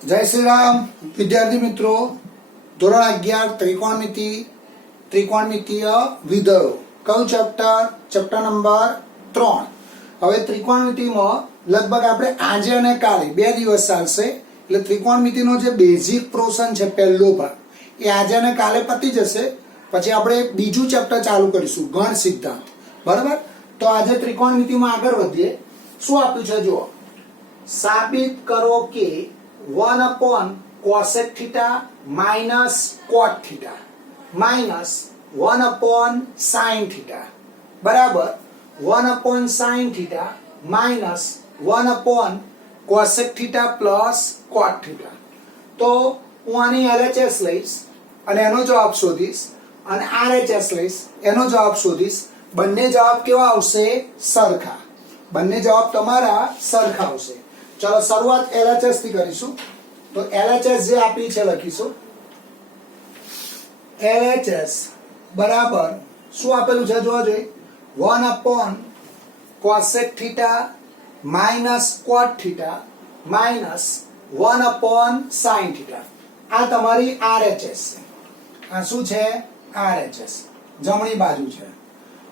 जय श्री राम विद्यार्थी मित्रों ધોરણ 11 ત્રિકોણમિતીય વિધેયો કયું ચેપ્ટર નંબર 3। હવે ત્રિકોણમિતિમાં લગભગ આપણે આજે અને કાલે 2 દિવસ ચાલશે એટલે ત્રિકોણમિતિનો જે બેઝિક પોર્શન છે પહેલો ભાગ એ આજે અને કાલે પતી જશે। પછી આપણે બીજું ચેપ્ટર ચાલુ કરીશું ગણ સિદ્ધાંત, બરાબર। તો આજે ત્રિકોણમિતિમાં આગળ વધીએ। શું આપ્યું છે જુઓ, સાબિત કરો કે 1 cosec theta minus cot theta minus 1 sin theta बराबर 1 sin theta minus 1 cosec theta plus cot theta। तो હું આની LHS લઈશ અને એનો જવાબ શોધીશ અને RHS લઈશ એનો જવાબ શોધીશ। બંને જવાબ કેવા આવશે? સરખા। બંને જવાબ તમારા સરખા આવશે। ચલો શરૂઆત LHS થી કરીશું। तो LHS જે આપી છે લખીશું LHS બરાબર શું આપેલું છે જોવા જોઈએ 1 cosec theta minus cot theta minus 1 sin theta। આ તમારી RHS છે। આ શું છે? RHS જમણી બાજુ છે।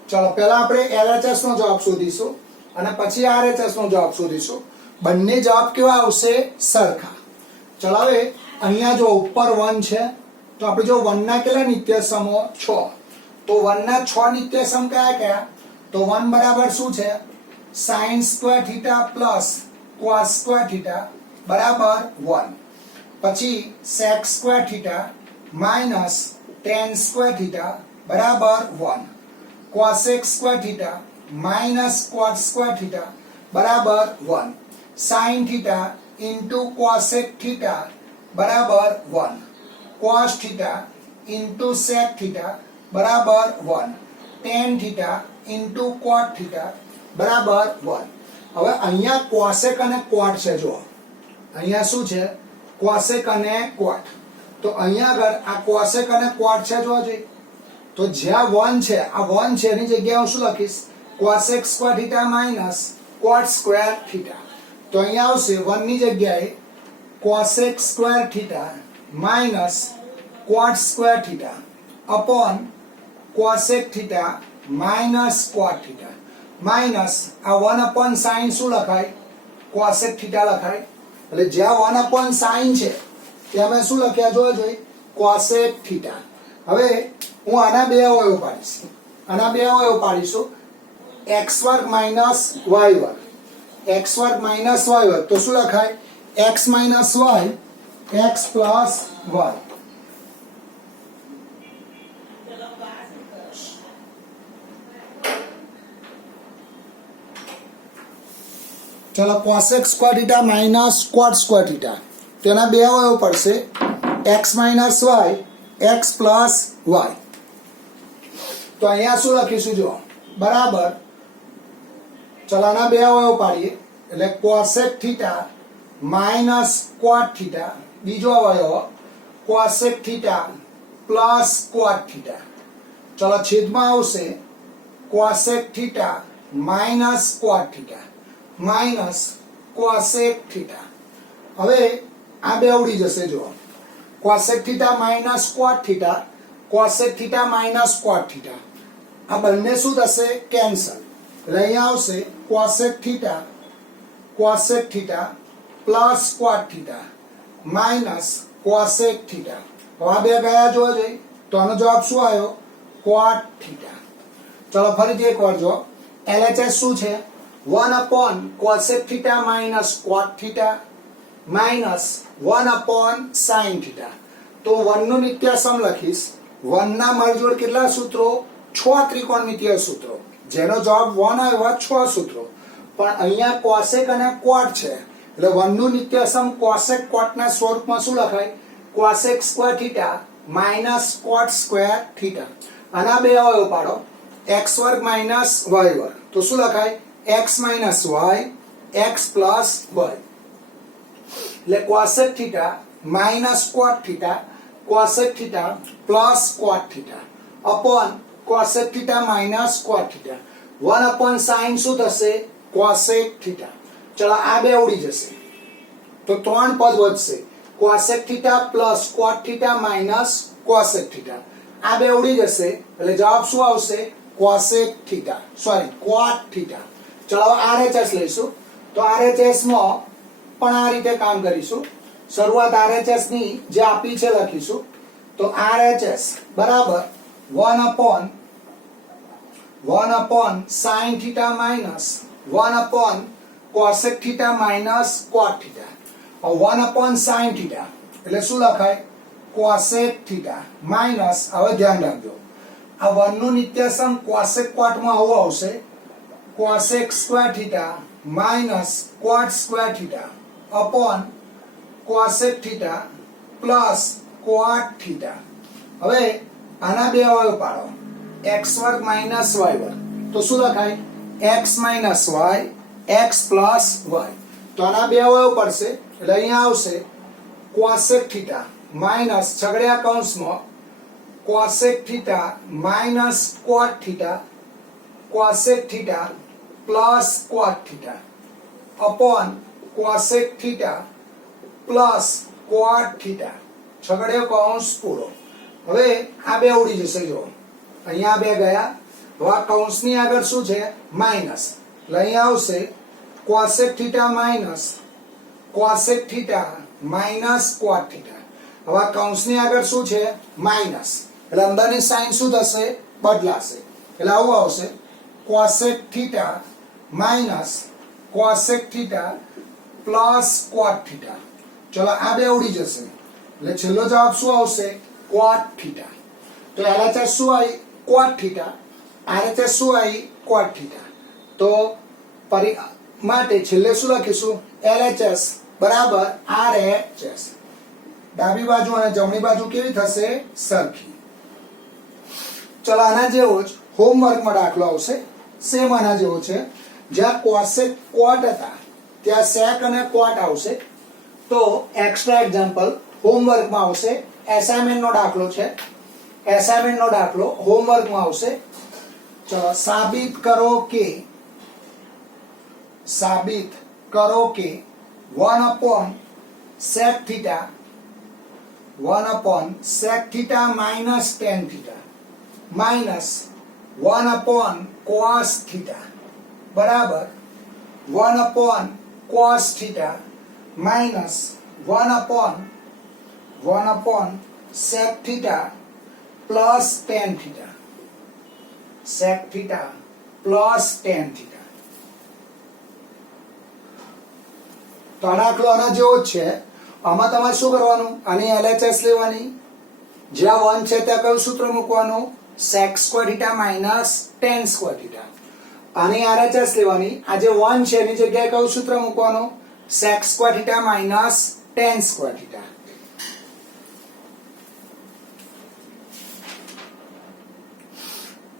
ચલો પહેલા આપણે LHS નો જવાબ શોધીશું અને પછી RHS નો જવાબ શોધીશું। બંને જવાબ કેવા આવશે? સરખા। चलो હવે અહીંયા જો ઉપર 1 છે તો આપણે જો 1 ના કેટલા નિત્યસમો 6 તો 1 ના 6 નિત્યસમ કયા કયા? તો 1 બરાબર શું છે? sin square theta plus cos square theta બરાબર 1। પછી sec square theta minus tan square theta બરાબર 1। cosec square theta minus cot square theta બરાબર 1। sin theta into cosec theta बराबर 1। cos theta into sec theta बराबर 1। tan theta into cot theta बराबर 1। હવે અહીંયા cosec અને cot છે જો અહીંયા શું છે? cosec અને cot। તો અહીંયા આગળ આ cosec અને cot છે જોવા જોઈએ તો જ્યાં 1 છે આ 1 છે એની જગ્યાએ હું શું લખીશ? cosec square theta minus cot square theta। तो અહીંયા આવશે 1 ની જગ્યાએ cosec square theta minus cot square theta upon cosec theta minus cot theta minus આ 1 upon sin શું લખાય? cosec theta લખાય। એટલે જ્યાં 1 upon sin છે ત્યાં મેં શું લખ્યા જોવા જોઈએ? cosec theta। હવે હું આના બે અવયવ પાડીશ, આના બે અવયવ પાડીશું x વર્ગ minus y વર્ગ। x वर्ग माइनस y वर्ग तो શું લખાય? x minus y x plus y। चलो cosec square theta minus cot square theta તેના બે અવયવ પડશે x minus y x plus y। તો અહીંયા શું લખીશું જો બરાબર चलो आना बे अवयव पाड़ीए એટલે cosec theta minus cot theta बीजो अवयव cosec theta plus cot theta। चलो छेद में आवशे cosec theta minus cot theta minus cosec theta। હવે આ બે ઉડી જશે જો cosec theta minus cot theta cosec theta minus cot theta આ બંને શું થશે? કેન્સલ। એટલે અહીંયા આવશે cosec theta plus cot theta minus cosec theta। હવે આ બે ગયા જોવા જોઈએ તો આનો જવાબ શું આવ્યો? cot theta। ચલો ફરીથી એકવાર જો LHS શું છે? 1 cosec theta minus cot theta minus 1 sin theta। તો 1 નું નિત્યસમ લખીશ। 1 ના મળજોડ કેટલા સૂત્રો? 6 ત્રિકોણમિતીય સૂત્રો જેનો જવાબ 1 આવ્યો 6 સૂત્રો। પણ અહીંયા cosec અને cot છે એટલે 1 નું નિત્યસમ cosec cot ના સ્વરૂપમાં શું લખાય? cosec square theta minus cot square theta। આના બે અવયવ પાડો x વર્ગ minus y વર્ગ તો શું લખાય? x minus y x plus y। એટલે cosec theta minus cot theta cosec theta plus cot theta upon cosec theta minus cot theta 1 upon sin શું થશે? cosec theta। चलो आ बे उड़ी जશે तो 3 पद વધશે કોસેક થીટા પ્લસ કોટ થીટા માઇનસ કોસેક થીટા આ બે ઉડી જશે એટલે જવાબ શું આવશે કોસેક થીટા સોરી કોટ થીટા ચલો આરએચએસ લઈશું તો આરએચએસ માં પણ આ રીતે કામ કરીશું શરૂઆત આરએચએસ ની જે આપી છે લખીશું તો આરએચએસ બરાબર 1 upon sin theta minus 1 upon cosec theta minus cot theta 1 upon sin theta એટલે શું લખાય cosec theta minus હવે ધ્યાન રાખજો આ 1 નું નિત્યસમ cosec cot માં આવું આવશે cosec square theta minus cot square theta upon cosec theta plus cot theta હવે આના બે અવયવ પાડો x વર્ગ માઇનસ y વર્ગ તો શું લખાય x minus y x plus y તો આના બે અવયવ પડશે એટલે અહીંયા આવશે cosec theta માઇનસ છગડિયા કૌંસમાં cosec theta minus cot theta cosec theta plus cot theta upon cosec theta plus cot theta છગડિયો કૌંસ પૂરો હવે આ બે ઉડી જશે જો અહીંયા બે ગયા હવે આ કૌંસની આગળ શું છે માઈનસ એટલે અહીંયા આવશે cosec theta minus cosec theta minus cot theta હવે આ કૌંસની આગળ શું છે માઈનસ એટલે અંદરની સાઇન શું થશે બદલાશે એટલે આવું આવશે cosec theta minus cosec theta plus cot theta ચલો આ બે ઉડી જશે એટલે છેલ્લો જવાબ શું આવશે cot theta તો LHS શું આવી cot theta RHS શું આવી cot theta તો માટે છેલ્લે શું લખીશું LHS બરાબર RHS ડાબી બાજુ અને જમણી બાજુ કેવી થશે સરખી ચલો આના જેવો જ હોમવર્કમાં દાખલો આવશે સેમ આના જેવો છે જ્યાં cosec cot હતા ત્યાં sec અને cot આવશે તો એક્સ્ટ્રા એક્ઝામ્પલ હોમવર્કમાં આવશે એસાઇનમેન્ટ નો દાખલો છે એસાઇનમેન્ટ નો દાખલો હોમવર્કમાં આવશે ચલો સાબિત કરો કે 1 upon sec theta 1 upon sec theta minus tan theta minus 1 upon cos theta બરાબર 1 upon cos theta minus 1 upon sec theta plus tan theta sec theta plus tan theta તો દાખલો આના જેવો જ છે આમાં તમારે શું કરવાનું આની LHS લેવાની જ્યાં 1 છે ત્યાં કયું સૂત્ર મૂકવાનું sec square theta minus tan square theta આની RHS લેવાની આ જે 1 છે એની જગ્યાએ કયું સૂત્ર મૂકવાનું sec square theta minus tan square theta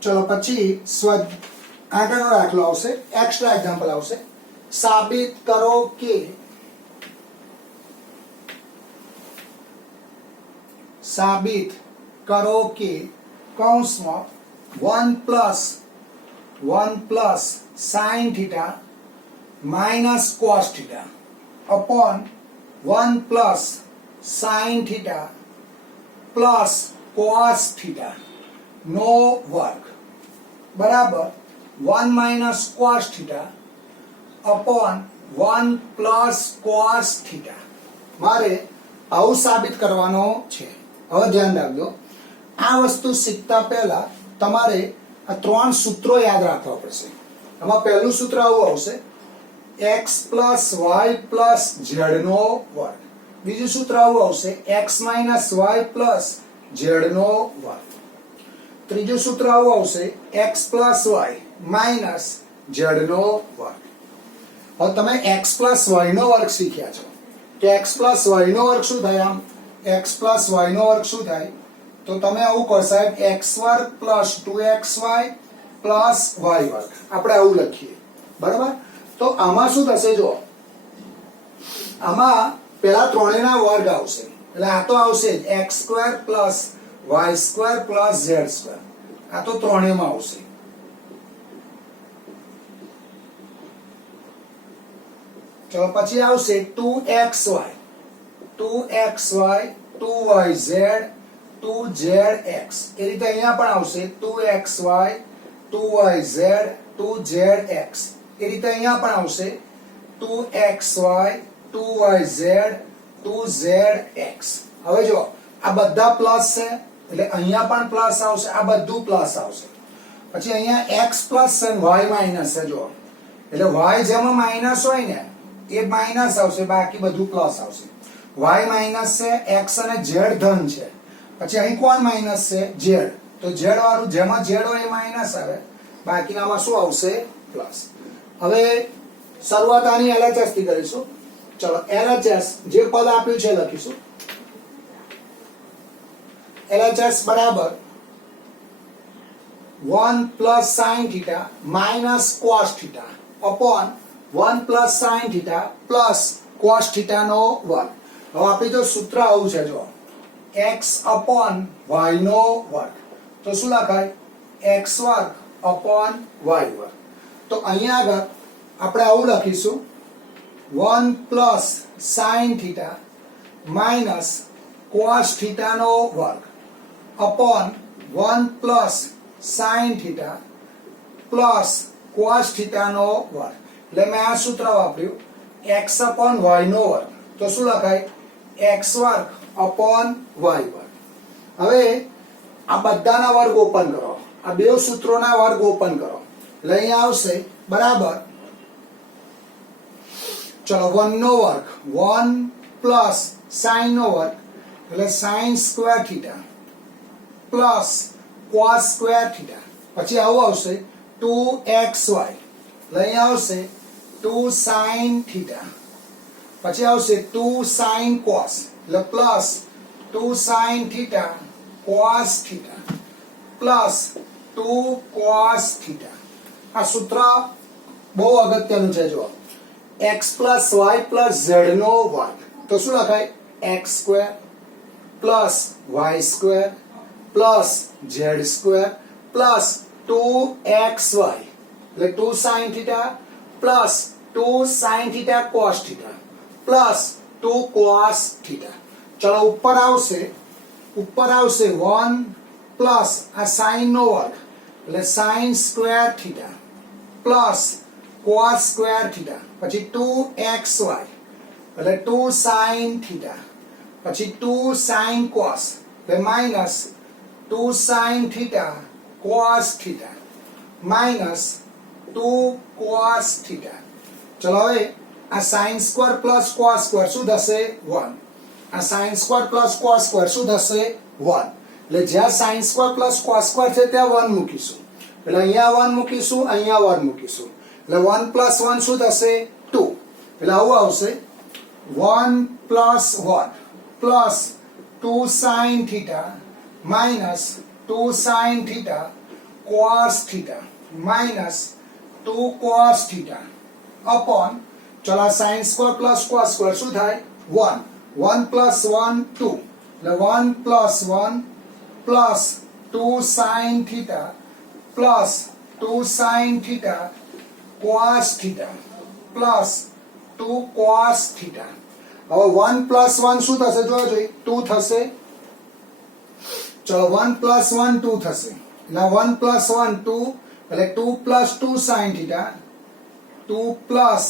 ચલો પછી આગળનો દાખલો આવશે એક્સ્ટ્રા એક્ઝામ્પલ આવશે સાબિત કરો કે કૌંસમાં 1 plus sin theta minus cos theta upon 1 plus sin theta plus cos theta નો વર્ગ બરાબર 1 minus cos theta upon 1 plus cos theta મારે આવું સાબિત કરવાનો છે હવે ધ્યાન રાખજો આ વસ્તુ શીખતા પહેલા તમારે આ ત્રણ સૂત્રો યાદ રાખવા પડશે આમાં પહેલું સૂત્ર આવું આવશે x plus y plus z નો વર્ગ બીજું સૂત્ર આવું આવશે x minus y plus z નો વર્ગ ત્રીજું સૂત્ર આવું આવશે x plus y minus z નો વર્ગ હવે તમે x plus y નો વર્ગ શીખ્યા છો કે x plus y નો વર્ગ શું થાય આમ x plus y નો વર્ગ શું થાય તો તમે આવું કહો સાહેબ x વર્ગ plus 2xy plus y વર્ગ આપણે આવું લખીએ બરાબર તો આમાં શું થશે જો આમાં પહેલા ત્રણેયના વર્ગ આવશે એટલે આ તો આવશે x square plus y square plus z square આ તો ત્રણેયમાં આવશે ચલો પછી આવશે 2xy 2xy 2yz 2zx એ રીતે અહીંયા પણ આવશે 2xy 2yz 2zx એ રીતે અહીંયા પણ આવશે 2xy 2yz 2zx હવે જો આ બધા પ્લસ છે એટલે અહીંયા પણ પ્લસ આવશે આ બધું પ્લસ આવશે પછી અહીંયા x પ્લસ છે y માઈનસ છે જો એટલે y જેમાં માઈનસ હોય ને એ માઈનસ આવશે બાકી બધું પ્લસ આવશે y માઈનસ છે x અને z ધન છે પછી અહીં કોણ માઈનસ છે z તો z વાળું જેમાં z હોય એ માઈનસ આવે બાકીનામાં શું આવશે પ્લસ હવે શરૂઆત આની LHS થી કરીશું ચલો LHS જે પદ આપ્યું છે લખીશું LHS બરાબર 1 plus sin theta minus cos theta upon 1 plus sin theta plus cos theta નો વર્ગ હવે આપણે જો સૂત્ર આવું છે જો x upon y નો વર્ગ તો શું લખાય x વર્ગ upon y વર્ગ તો અહીંયા આગળ આપણે આવું લખીશું 1 plus sin theta minus cos theta નો વર્ગ upon 1 plus sin theta plus cos theta નો વર્ગ એટલે મેં આ સૂત્ર વાપર્યું x upon y નો વર્ગ તો શું લખાય x વર્ગ upon y વર્ગ હવે આ બધાના વર્ગ ઓપન કરો આ બે સૂત્રોના વર્ગ ઓપન કરો એટલે અહીંયા આવશે બરાબર ચલો 1 નો વર્ગ 1 plus sin નો વર્ગ એટલે sin square theta plus cos square theta પછી આવું આવશે 2xy લઈ આવશે 2 sin theta પછી આવશે 2 sin cos એટલે plus 2 sin theta cos theta plus 2 cos theta આ સૂત્ર બહુ અગત્યનું છે જો x plus y plus z નો વર્ગ તો શું લખાય x square plus y square plus z square plus 2xy એટલે 2 sin theta plus 2 sin theta cos theta plus 2 cos theta ચલો ઉપર આવશે 1 plus આ sin નો વર્ગ એટલે sin square theta plus cos square theta પછી 2xy એટલે 2 sin theta પછી 2 sin cos એટલે minus 2 sin theta cos theta minus 2 cos theta ચલો હવે આ sin square plus cos square શું થશે 1 આ sin square plus cos square શું થશે 1 એટલે જ્યાં sin square plus cos square છે ત્યાં 1 મૂકીશું એટલે અહીંયા 1 મૂકીશું અહીંયા 1 મૂકીશું એટલે 1 plus 1 શું થશે 2 એટલે આવું આવશે 1 plus 1 plus 2 sin theta minus 2 sin theta cos theta minus 2 cos theta upon ચલો sin square plus cos square શું થાય 1 1 plus 1 2 એટલે 1 plus 1 plus 2 sin theta plus 2 sin theta cos theta plus 2 cos theta હવે 1 plus 1 શું થશે જોજો 2 થશે ચલો 1 plus 1 2 થશે એટલે 1 plus 1 2 એટલે 2 plus 2 sin theta 2 plus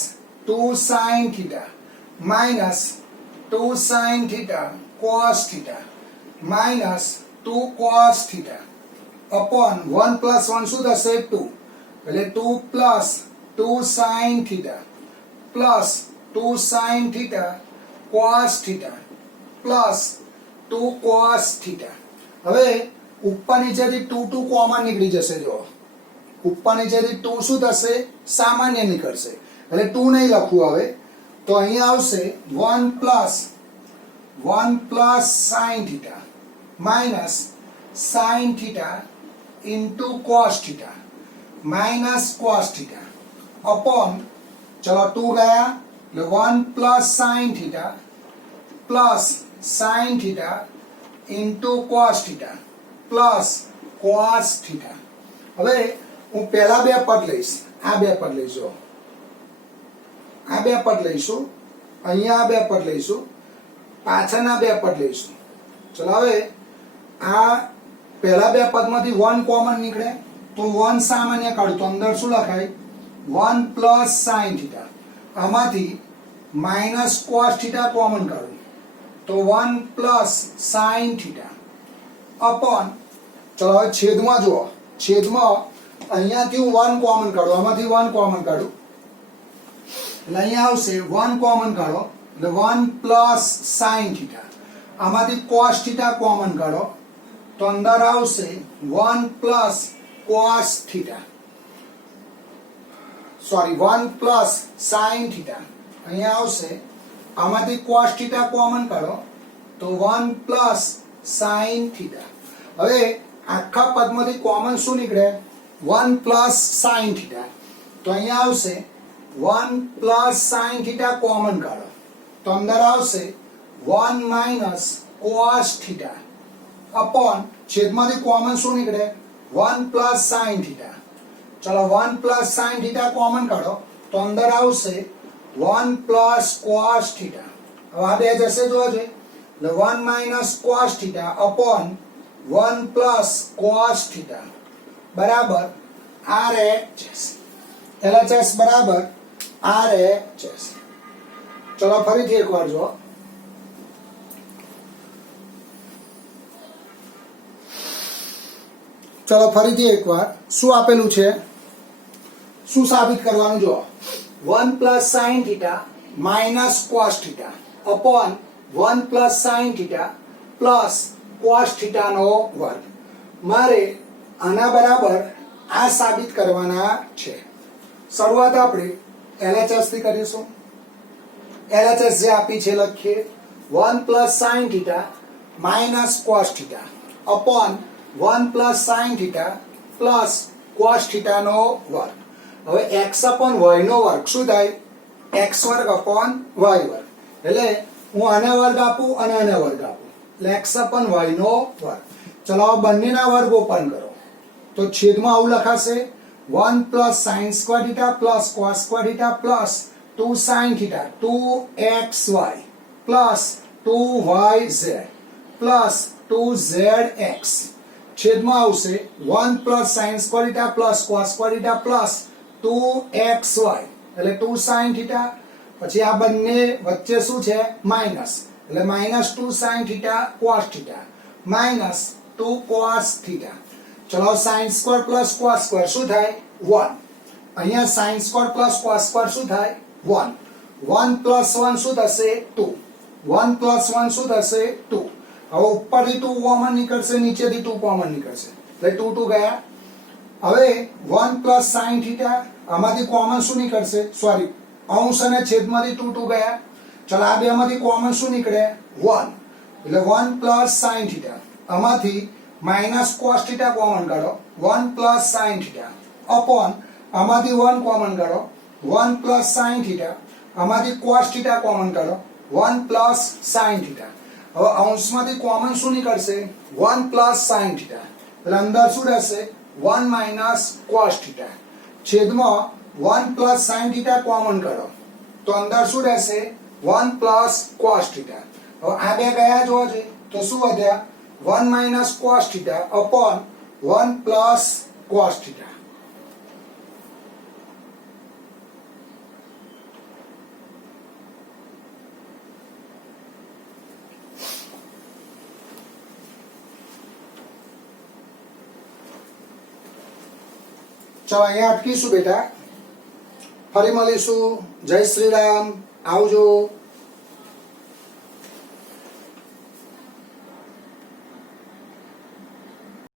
2 sin theta minus 2 sin theta cos theta minus 2 cos theta upon 1 plus 1 શું થશે 2 એટલે 2 plus 2 sin theta plus 2 sin theta cos theta plus 2 cos theta હવે ઉપર નીચેથી 2 કોમન નીકળી જશે જો ઉપર નીચેથી 2 શું થશે સામાન્ય નીકળશે એટલે 2 નહીં લખવું હવે તો અહીંયા આવશે 1 plus sin theta minus sin theta into cos theta minus cos theta upon ચલો 2 ગયા એટલે 1 plus sin theta plus sin theta into cos theta plus cos theta હવે હું પહેલા બે પદ લઈશ આ બે પદ લઈશું આ બે પદ લઈશું અહીંયા આ બે પદ લઈશું પાછળના બે પદ લઈશું. ચલો હવે આ પહેલા બે પદમાંથી 1 કોમન નીકળે તો 1 સામાન્ય કાઢું તો અંદર શું લખાય 1 પ્લસ સાઇન થીટા. આમાંથી માઇનસ કોસ થીટા કોમન કાઢું તો 1 પ્લસ સાઇન થીટા અપોન, ચલો હવે છેદમાં જુઓ, છેદમાં અહીંયાથી હું 1 કોમન કાઢું, આમાંથી 1 કોમન કાઢું એટલે અહીંયા આવશે 1 કોમન કાઢો એટલે 1 પ્લસ સાઇન થીટા. આમાંથી કોસ થીટા કોમન કાઢો તો અંદર આવશે 1 plus cos theta, sorry 1 plus sine theta. અહીંયા આવશે આમાંથી કોસ થીટા કોમન કાઢો તો 1 પ્લસ સાઇન થીટા. હવે આખા પદમાંથી કોમન શું નીકળે 1 પ્લસ સાઇન થીટા તો અહીંયા આવશે 1 પ્લસ સાઇન થીટા કોમન કાઢો તો અંદર આવશે 1 માઇનસ કોસ થીટા અપોન છેદમાંથી કોમન શું નીકળે 1 પ્લસ સાઇન થીટા. ચલો 1 પ્લસ સાઇન થીટા કોમન કાઢો તો અંદર આવશે 1 પ્લસ કોસ થીટા. હવે આ બે જશે જોવા જોઈએ એટલે 1 minus cos theta upon 1 plus cos theta બરાબર RHS. LHS બરાબર RHS. ચલો ફરીથી એકવાર જો, ચલો ફરીથી એકવાર શું આપેલું છે, શું સાબિત કરવાનું જો 1 plus sine theta minus cos theta upon 1 plus sine theta plus cos થીટાનો વર્ગ. મારે આના બરાબર આ સાબિત કરવાના છે. શરૂઆત આપણે LHS થી કરીશું. LHS જે આપી છે લખીએ 1 plus sine theta minus cos theta upon 1 plus sine theta plus cos થીટાનો વર્ગ. હવે x અપોન y નો વર્ગ શું થાય x વર્ગ અપોન y વર્ગ. એટલે હું આને વર્ગ આપું અને આને વર્ગ આપું એટલે x અપોન y નો વર્ગ. ચલો બંનેના વર્ગ ઓપન કરો તો છેદમાં આવું લખાશે 1 plus sine square theta plus cos square theta plus 2 sine theta 2xy plus 2yz plus 2zx છેદમાં આવશે 1 plus sine square theta plus cos square theta plus 2xy એટલે 2 સાઇન થીટા પછી આ બંને વચ્ચે શું છે માઇનસ એટલે minus 2 sine theta cos theta minus 2 cos theta. ચલો sine square plus cos square શું થાય 1. અહીંયા sine square plus cos square શું થાય 1. 1 પ્લસ 1 શું થશે 2. 1 પ્લસ 1 શું થશે 2. હવે ઉપરથી 2 કોમન નીકળશે નીચેથી 2 કોમન નીકળશે એટલે 2 2 ગયા. હવે 1 પ્લસ સાઇન થીટા આમાંથી કોમન શું નીકળશે, સોરી અંશ અને છેદમાંથી 2 2 ગયા. ચલો આ બે માંથી કોમન શું નીકળે 1 એટલે 1 પ્લસ સાઇન થીટા આમાંથી માઇનસ કોસ થીટા કોમન કાઢો 1 પ્લસ સાઇન થીટા અપોન આમાંથી 1 કોમન કાઢો 1 પ્લસ સાઇન થીટા આમાંથી કોસ થીટા કોમન કાઢો 1 પ્લસ સાઇન થીટા. હવે અંશમાંથી કોમન શું નીકળશે 1 પ્લસ સાઇન થીટા એટલે અંદર શું રહેશે 1 માઇનસ કોસ થીટા છેદમાં 1 પ્લસ સાઇન થીટા કોમન કાઢો તો અંદર શું રહેશે 1 પ્લસ કોસ થીટા. હવે આ બે ગયા જોવા જોઈએ તો શું વધ્યા 1 minus cos theta upon 1 plus cos theta. ચલો અહીંયા અટકીશું બેટા, ફરી મળીશું. જય શ્રી રામ, આવજો.